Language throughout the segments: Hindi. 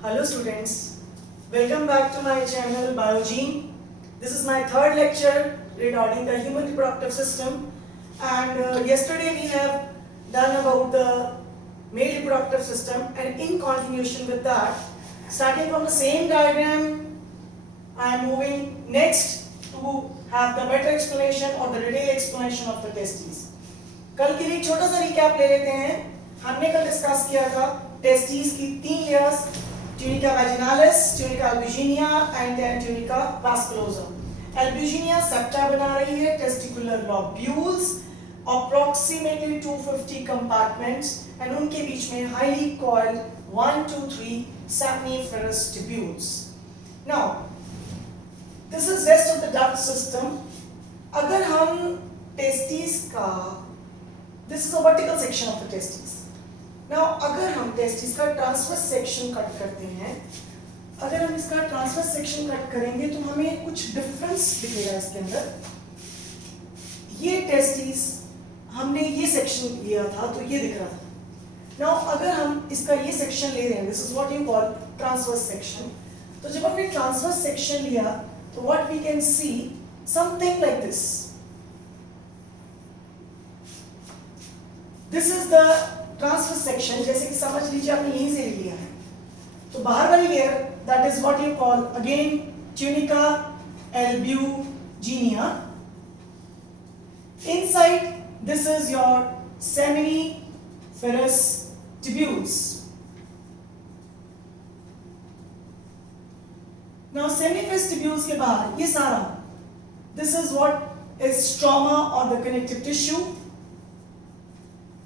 Hello students, welcome back to my channel Biogene. This is my third lecture regarding the human reproductive system, and yesterday we have done about the male reproductive system, and in continuation with that, starting from the same diagram, I am moving next to have the better explanation or the detailed explanation of the testes. कल के लिए छोटा सा रिकैप ले लेते हैं. हमने कल डिस्कस किया था टेस्टिस की तीन layers, tunica vaginalis, tunica albuginea and then tunica vasculosa. Albuginea septa बना रही है, testicular lobules, approximately 250 compartments, and उनके बीच में highly coiled 1, 2, 3 seminiferous tubules. Now, this is rest of the duct system. अगर हम टेस्टिस का, this is a vertical section of the testes. Now, अगर हम टेस्टिस का ट्रांसवर्स सेक्शन कट करते हैं, अगर हम इसका ट्रांसवर्स सेक्शन कट करेंगे तो हमें कुछ डिफरेंस दिखेगा इसके अंदर. ये टेस्टिस हमने ये सेक्शन लिया था तो ये दिख रहा था. Now, अगर हम इसका ये सेक्शन ले रहे हैं, this is what you call transverse section. तो जब हमने ट्रांसवर्स सेक्शन लिया तो what we can see something like this. This is the transverse section. जैसे कि समझ लीजिए आपने यहीं से लिया है. तो बाहर वाली layer that is what you call again tunica albuginea. Inside this is your seminiferous tubules. Now seminiferous tubules के बाहर ये सारा, this is what is stroma or the connective tissue.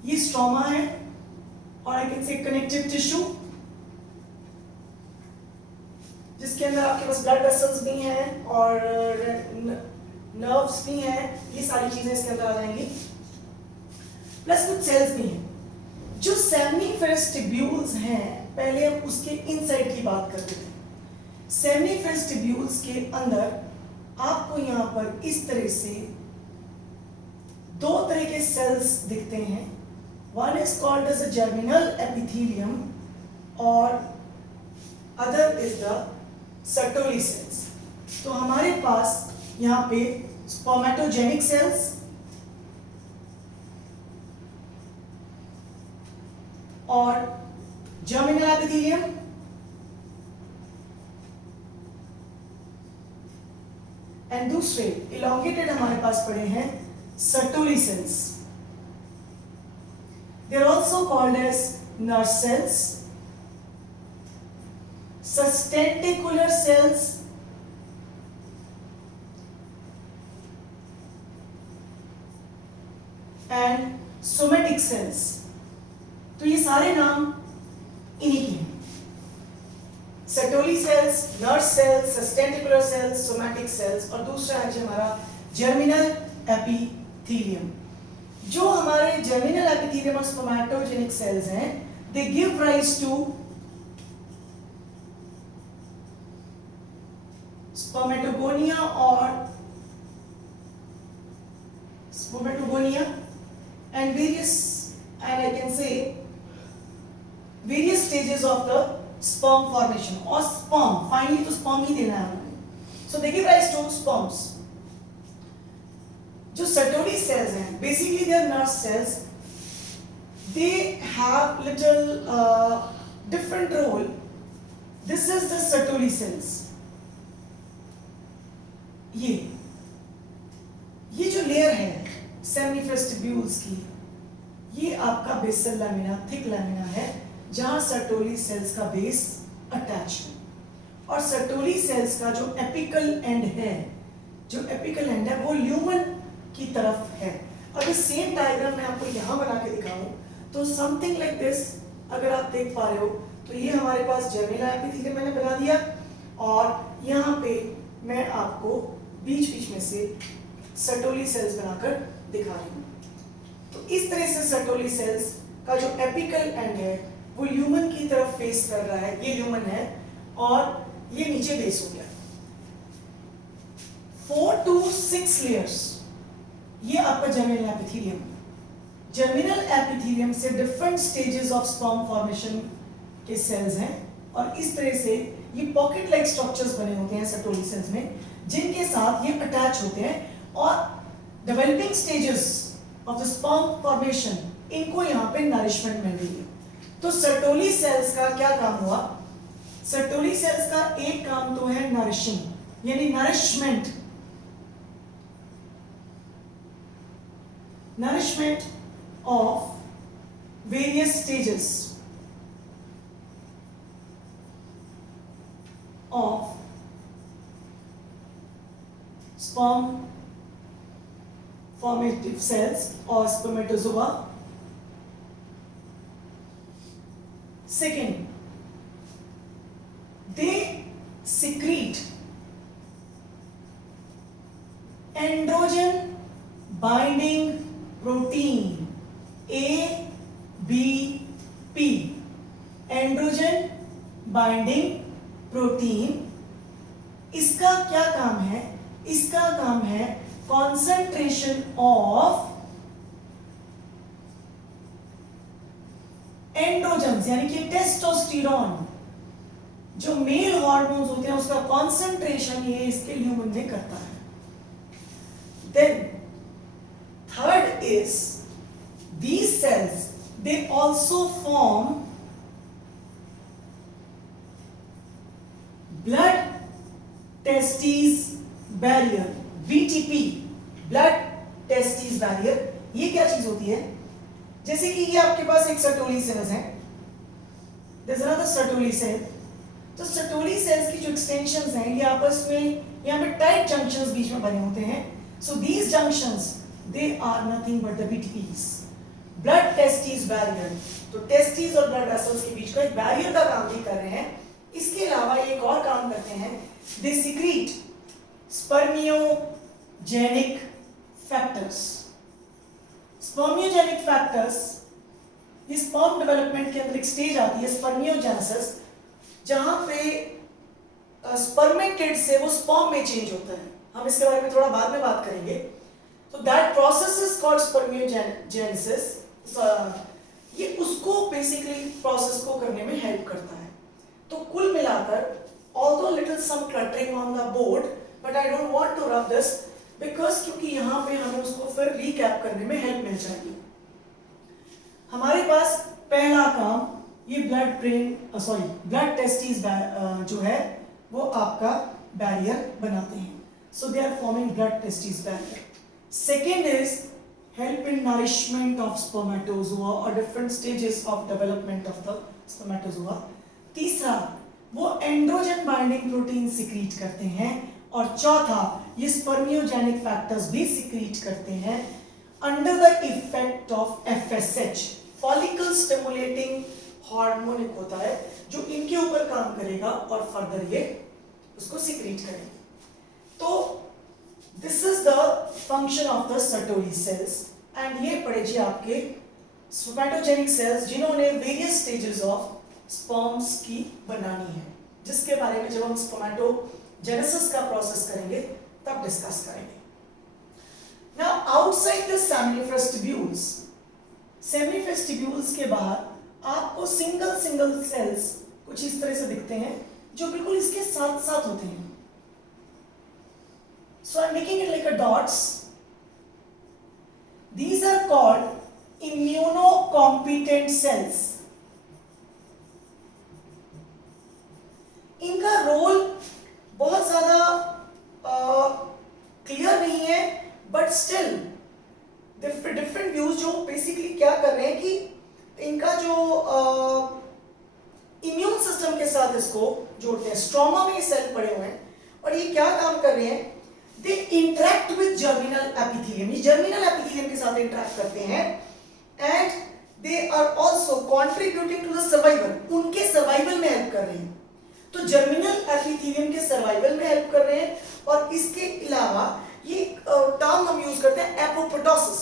ये stroma है और I can say connective tissue, जिसके अंदर आपके पास ब्लड वेसल्स भी हैं और नर्व्स भी हैं. ये सारी चीजें इसके अंदर आ जाएंगी, प्लस कुछ सेल्स भी हैं. जो सेमिनिफेरस ट्यूब्यूल्स हैं, पहले हम उसके इनसाइड की बात करते थे. सेमिनिफेरस ट्यूब्यूल्स के अंदर आपको यहाँ पर इस तरह से दो तरह के सेल्स दिखते हैं. One is called as a germinal epithelium और other is the Sertoli cells. तो हमारे पास यहाँ पे स्पर्मेटोजेनिक सेल्स और जर्मिनल एपिथेलियम एंड दूसरे इलोंगेटेड हमारे पास पड़े हैं Sertoli cells. They are also called as nerve cells, sustentacular cells, and somatic cells. तो ये सारे नाम इन्हीं के हैं. Sertoli cells, nerve cells, sustentacular cells, somatic cells, और दूसरा है जो हमारा जर्मिनल एपिथेलियम. जो हमारे जर्मिनल एपिथेलियम और स्पर्मेटोजेनिक सेल्स हैं, they give rise to spermatogonia and I can say various stages of the sperm formation or sperm. Finally तो sperm ही देना है हमें. So they give rise to sperms. जो Sertoli cells हैं, basically they are nerve cells. They have little different role. This is the Sertoli cells. ये जो लेयर है सेमिनिफेरस ट्यूब्यूल्स की, ये आपका बेसल लैमिना, थिक लैमिना है, जहां सर्टोली सेल्स का बेस अटैच है. और सर्टोली सेल्स का जो एपिकल एंड है, वो ल्यूमन की तरफ है. अगर सेम डायग्राम मैं आपको यहां बना के दिखाऊं तो समथिंग लाइक दिस, अगर आप देख पा रहे हो, तो ये हमारे पास जर्मिनल एपिथेलियम मैंने बना दिया और यहाँ पे मैं आपको बीच में से सर्टोली सेल्स बनाकर दिखा रही हूँ. तो इस तरह से सर्टोली सेल्स का जो एपिकल एंड है वो ल्यूमन की तरफ फेस कर रहा है. ये ल्यूमन है और ये नीचे बेस हो गया. 4 to 6 लेयर्स, ये आपका जर्मिनल एपिथेलियम. जर्मिनल एपिथेलियम से different stages of sperm formation के सेल्स हैं. और इस तरह से ये पॉकेट लाइक स्ट्रक्चर्स बने होते हैं सर्टोली सेल्स में, जिनके साथ ये अटैच होते हैं और developing stages of the sperm formation इनको यहाँ पे नरिशमेंट मिल रही है। तो सर्टोली सेल्स का क्या काम हुआ? सर्टोली सेल्स का एक काम तो है नरिशिंग यानी nourishment, nourishment of various stages of sperm formative cells or spermatozoa. Second, they secrete androgen binding protein ABP, androgen binding protein. इसका क्या काम है? इसका काम है कॉन्सेंट्रेशन ऑफ एंड्रोजन्स यानी कि टेस्टोस्टेरोन, जो मेल हार्मोन्स होते हैं उसका कॉन्सेंट्रेशन ये इसके ह्यूमन में करता है। Then third is these cells they also form blood testis barrier BTP, blood testis barrier। ये क्या चीज होती है? जैसे कि ये आपके पास एक सर्टोली सेल्स है, there's another सर्टोली सेल। तो सर्टोली सेल्स की जो एक्सटेंशंस हैं ये आपस में यहाँ पे टाइट जंक्शंस बीच में बने होते हैं। So these junctions they are nothing but the BTPs, blood testis barrier। तो टेस्टिस और ब्लड वेसल्स के बीच का एक बैरियर का काम भी कर रहे हैं। इसके अलावा ये एक और काम करते हैं, they secrete spermiogenic factors। Spermiogenic factors, ये स्पर्म डेवलपमेंट के अंदर एक स्टेज आती है स्पर्मियोजेनेसिस, जहां पे स्पर्मेटिड से वो स्पर्म में चेंज होता है। हम इसके बारे में थोड़ा बाद में बात करेंगे। तो that process is called spermiogenesis. ये उसको बेसिकली प्रोसेस को करने में हेल्प करता है। तो कुल मिलाकर although little some cluttering on the board but I don't want to rub this because क्योंकि यहाँ पे हमें उसको फिर recap करने में हेल्प मिल जाएगी। हमारे पास पहला काम ये ब्लड टेस्टिस जो है वो आपका बैरियर बनाते हैं। So they are forming blood testis barrier. Second is help in nourishment of spermatozoa or different stages of development of the spermatozoa. तीसरा वो एंड्रोजन बाइंडिंग प्रोटीन सिक्रीट करते हैं और चौथा ये स्पर्मियोजेनिक फैक्टर्स भी सिक्रीट करते हैं under the effect of FSH, follicle stimulating hormone एक होता है जो इनके ऊपर काम करेगा और फर्दर ये उसको सिक्रीट करेंगे। तो this is the function of the Sertoli sales and ये पड़े जी आपके स्पर्मेटोजेनिक सेल्स जिन्होंने वेरियस स्टेजेस ऑफ स्पर्म्स की बनानी है, जिसके बारे में जब हम स्पर्मेटोजेनेसिस का प्रोसेस करेंगे तब डिस्कस करेंगे। Now outside the seminiferous tubules, seminiferous tubules के बाहर आपको सिंगल सेल्स कुछ इस तरह से दिखते हैं जो बिल्कुल इसके साथ साथ होते हैं। So I'm making it like a dots. These are called immunocompetent cells. इनका रोल बहुत ज्यादा क्लियर नहीं है बट स्टिल डिफरेंट व्यूज जो बेसिकली क्या कर रहे हैं कि इनका जो इम्यून सिस्टम के साथ इसको जोड़ते हैं। स्ट्रोमा में ये सेल पड़े हुए हैं और ये क्या काम कर रहे हैं? They interact with germinal epithelium, ये जर्मिनल एपिथेलियम के साथ इंटरेक्ट करते हैं and they are also contributing to the survival, उनके सर्वाइवल में हेल्प कर रहे हैं। तो जर्मिनल एपिथेलियम के सर्वाइवल में हेल्प कर रहे हैं और इसके अलावा ये टर्म हम यूज करते हैं apoptosis,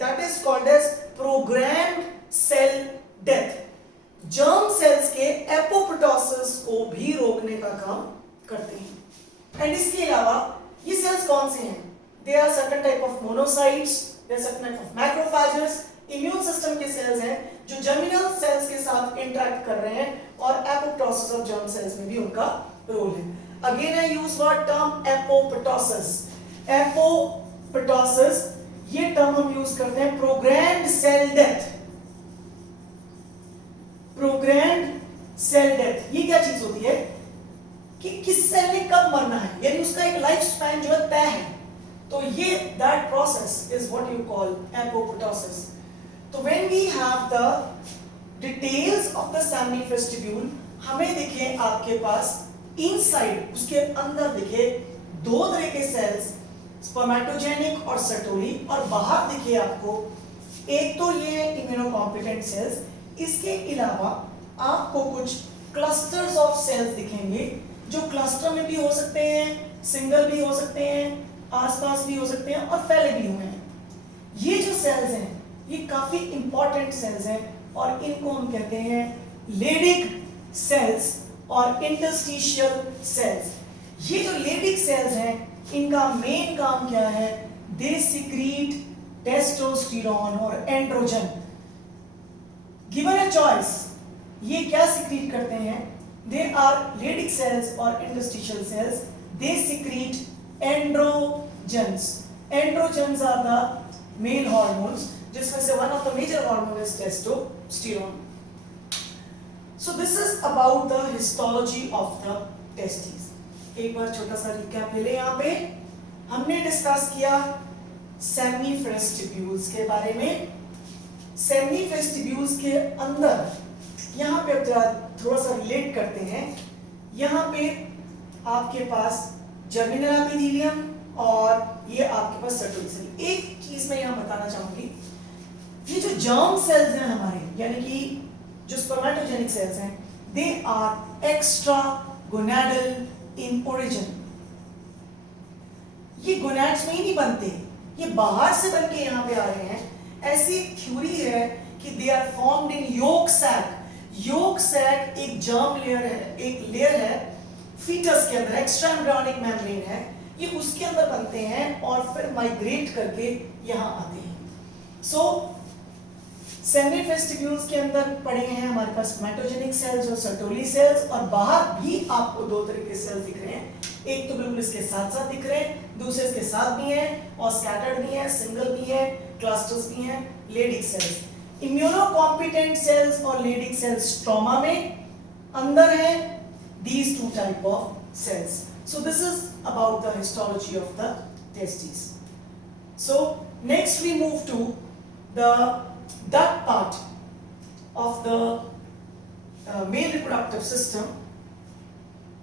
that is called as programmed cell death. Germ cells के एपोप्टोसिस को भी रोकने का काम करते हैं। एंड इसके अलावा ये सेल्स कौन से हैं? They are certain type of monocytes, they are certain type of macrophages, immune system के सेल्स हैं जो जर्मिनल सेल्स के साथ इंटरेक्ट कर रहे हैं और एपोप्टोसिस ऑफ जर्म सेल्स में भी उनका रोल है. Again I use word term apoptosis. Apoptosis ये टर्म हम यूज करते हैं programmed cell death. Programmed cell death ये क्या चीज होती है कि किस सेल ने कब मरना है, यानी उसका एक लाइफ स्पैन जो है तय है. तो ये that process is what you call apoptosis. तो when we have the details of the seminiferous tubule, हमें दिखे आपके पास इनसाइड उसके अंदर दिखे दो तरह के सेल्स, स्पर्मेटोजेनिक और सर्टोली, और बाहर दिखे आपको एक तो ये इम्यूनोकॉम्पिटेंट सेल्स, इसके अलावा आपको कुछ क्लस्टर्स ऑफ सेल्स दिखेंगे जो क्लस्टर में भी हो सकते हैं, सिंगल भी हो सकते हैं, आसपास भी हो सकते हैं और फैले भी हुए हैं. ये जो सेल्स हैं ये काफी इंपॉर्टेंट सेल्स हैं और इनको हम कहते हैं लेडिक सेल्स और इंटरस्टिशियल सेल्स. ये जो लेडिक सेल्स हैं इनका मेन काम क्या है, दे सिक्रीट टेस्टोस्टेरोन और एंड्रोजन. गिवन अ चॉइस ये क्या सिक्रीट करते हैं, दे आर लेडिक सेल्स और interstitial cells, they secrete androgens. Androgens are the male hormones जिसमें से one of the major hormone is testosterone. So this is about the histology of the testes. एक बार छोटा सा रिकैप ले लें. यहाँ पे हमने डिस्कस किया सेमिनिफरस ट्यूब्यूल्स के बारे में. सेमिनिफरस ट्यूब्यूल्स के अंदर यहाँ पे थोड़ा सा रिलेट करते हैं. यहाँ पे आपके पास जर्मिनल एपिथेलियम और ये आपके पास सर्टोली सेल. एक चीज मैं यहाँ बताना चाहूंगी, ये जो जर्म सेल्स हैं हमारे, यानी कि जो स्पर्मेटोजेनिक सेल्स हैं, they are extra gonadal in origin. ये गोनाड्स में ही नहीं बनते, ये बाहर से बन के यहाँ पे आ रहे हैं. ऐसी थ्योरी है कि they are formed in yolk sac. Yolk sac एक जर्म लेयर है, एक लेयर है फीटस के अंदर, एक्स्ट्रा एम्ब्रियोनिक मेम्ब्रेन है, ये उसके अंदर बनते हैं और फिर माइग्रेट करके यहाँ आते हैं. सो सेमिनिफरस ट्यूब्यूल्स के अंदर पड़े हैं हमारे पास स्पर्मेटोजेनिक सेल्स और सर्टोली सेल्स, और बाहर भी आपको दो तरह के सेल्स दिख रहे हैं. एक तो बिल्कुल इसके साथ साथ दिख रहे हैं, दूसरे इसके साथ भी हैं और स्कैटर्ड भी हैं, सिंगल भी हैं, क्लस्टर्स भी हैं. लेडिक सेल्स, इम्यूनोकॉम्पिटेंट सेल्स और लेडिक सेल्स स्ट्रोमा में अंदर है. these two type of cells. So this is about the histology of the testes. So next we move to the duct part of the male reproductive system.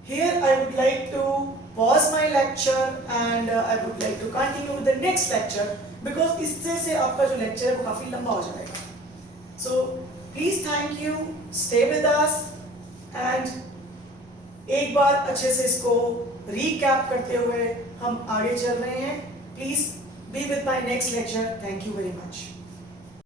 Here I would like to pause my lecture and I would like to continue with the next lecture because इससे से आपका जो lecture है वो काफी लंबा हो जाएगा. So please thank you, stay with us and एक बार अच्छे से इसको recap करते हुए हम आगे चल रहे हैं. Please be with my next lecture. Thank you very much.